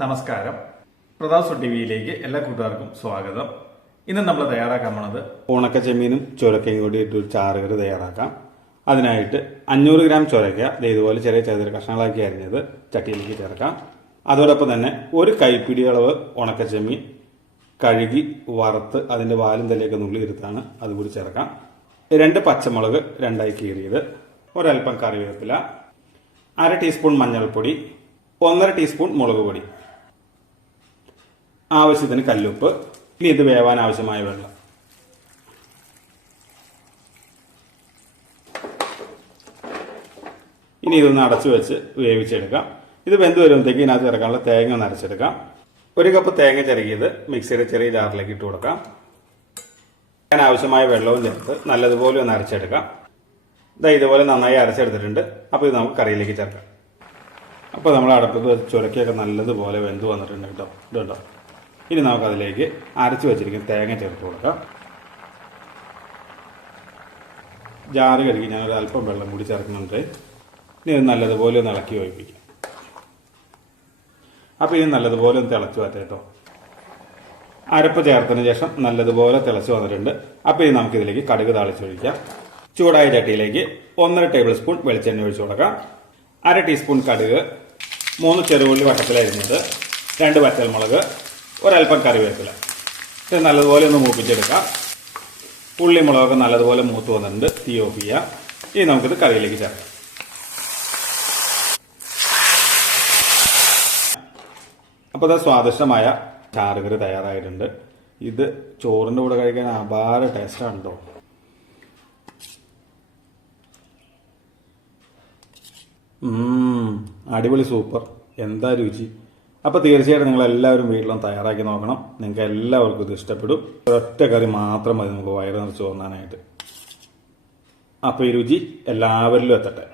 നമസ്കാരം. പ്രതാപ് ടിവിയിലേക്ക് എല്ലാ കൂട്ടുകാർക്കും സ്വാഗതം. ഇന്ന് നമ്മൾ തയ്യാറാക്കാൻ പോണത് ഉണക്ക ചെമ്മീനും ചുരക്കയും കൂടി ഇട്ടൊരു ചാറുകറി തയ്യാറാക്കാം. അതിനായിട്ട് 500 ഗ്രാം ചുരക്ക ഇതുപോലെ ചെറിയ ചെറിയ കഷ്ണങ്ങളാക്കി അരിഞ്ഞത് ചട്ടിയിലേക്ക് ചേർക്കാം. അതോടൊപ്പം തന്നെ ഒരു കൈപ്പിടി അളവ് ഉണക്ക ചെമ്മീൻ കഴുകി വറുത്ത് അതിൻ്റെ വാലും തലയൊക്കെ നുള്ളിയെടുത്താണ് അതുകൂടി ചേർക്കാം. 2 പച്ചമുളക് രണ്ടായി കീറിയത്, ഒരൽപ്പം കറിവേപ്പില, 1/2 ടീസ്പൂൺ മഞ്ഞൾപ്പൊടി, 1.5 ടീസ്പൂൺ മുളക് പൊടി, ആവശ്യത്തിന് കല്ലുപ്പ്. ഇനി ഇത് വേവാൻ ആവശ്യമായ വെള്ളം. ഇനി ഇതൊന്ന് അടച്ചു വെച്ച് വേവിച്ചെടുക്കാം. ഇത് വെന്ത് വരുമ്പോഴത്തേക്ക് ഇതിനകത്ത് ചേർക്കാനുള്ള തേങ്ങ ഒന്ന് അരച്ചെടുക്കാം. 1 കപ്പ് തേങ്ങ ചിരകിയത് മിക്സിയുടെ ചെറിയ ജാറിലേക്ക് ഇട്ട് കൊടുക്കാം. അതിന് ആവശ്യമായ വെള്ളവും ചേർത്ത് നല്ലതുപോലെ ഒന്ന് അരച്ചെടുക്കാം. ഇതുപോലെ നന്നായി അരച്ചെടുത്തിട്ടുണ്ട്. അപ്പോൾ ഇത് നമുക്ക് കറിയിലേക്ക് ചേർക്കാം. അപ്പോൾ നമ്മൾ അടുപ്പത്ത് ചുരക്കൊക്കെ നല്ലതുപോലെ വെന്ത് വന്നിട്ടുണ്ട് കേട്ടോ. ഇതുണ്ടോ. ഇനി നമുക്കതിലേക്ക് അരച്ച് വെച്ചിരിക്കുന്ന തേങ്ങ ചേർത്ത് കൊടുക്കാം. ജാറ് കഴുകി ഞാനൊരു അല്പം വെള്ളം കൂടി ചേർക്കുന്നുണ്ട്. ഇനി ഇത് നല്ലതുപോലെ ഒന്ന് ഇളക്കി ഒഴിപ്പിക്കാം. അപ്പോൾ ഇത് നല്ലതുപോലെ ഒന്ന് തിളച്ച് വരട്ടെ കേട്ടോ. അരപ്പ് ചേർത്തതിന് ശേഷം നല്ലതുപോലെ തിളച്ച് വന്നിട്ടുണ്ട്. അപ്പോൾ ഇത് നമുക്കിതിലേക്ക് കടുക് താളിച്ചൊഴിക്കാം. ചൂടായ ചട്ടിയിലേക്ക് 1.5 ടേബിൾ സ്പൂൺ വെളിച്ചെണ്ണ ഒഴിച്ചു കൊടുക്കാം. 1/2 ടീസ്പൂൺ കടുക്, 3 ചെറുള്ളി വട്ടത്തിലരിഞ്ഞത്, 2 പച്ചമുളക്, ഒരൽപ്പം കറിവേപ്പില. ഇത് നല്ലതുപോലെ ഒന്ന് മൂപ്പിച്ചെടുക്കാം. ഉള്ളി മുളകൊക്കെ നല്ലതുപോലെ മൂത്ത് വന്നിട്ടുണ്ട്. തീ ഓഫ് ചെയ്യാം. ഇനി നമുക്കിത് കറിയിലേക്ക് ചേർക്കാം. അപ്പോൾ അത് സ്വാദിഷ്ടമായ ചാറുകറി തയ്യാറായിട്ടുണ്ട്. ഇത് ചോറിൻ്റെ കൂടെ കഴിക്കാൻ അപാര ടേസ്റ്റാണ് കേട്ടോ. അടിപൊളി, സൂപ്പർ, എന്താ രുചി. അപ്പോൾ തീർച്ചയായിട്ടും നിങ്ങൾ എല്ലാവരും വീട്ടിലൊന്ന് തയ്യാറാക്കി നോക്കണം. നിങ്ങൾക്ക് എല്ലാവർക്കും ഇത് ഇഷ്ടപ്പെടും. ഒരൊറ്റ കറി മാത്രം മതി നമുക്ക് വയറ് നിറച്ച് തോന്നാനായിട്ട്. അപ്പോൾ ഈ രുചി എല്ലാവരിലും എത്തട്ടെ.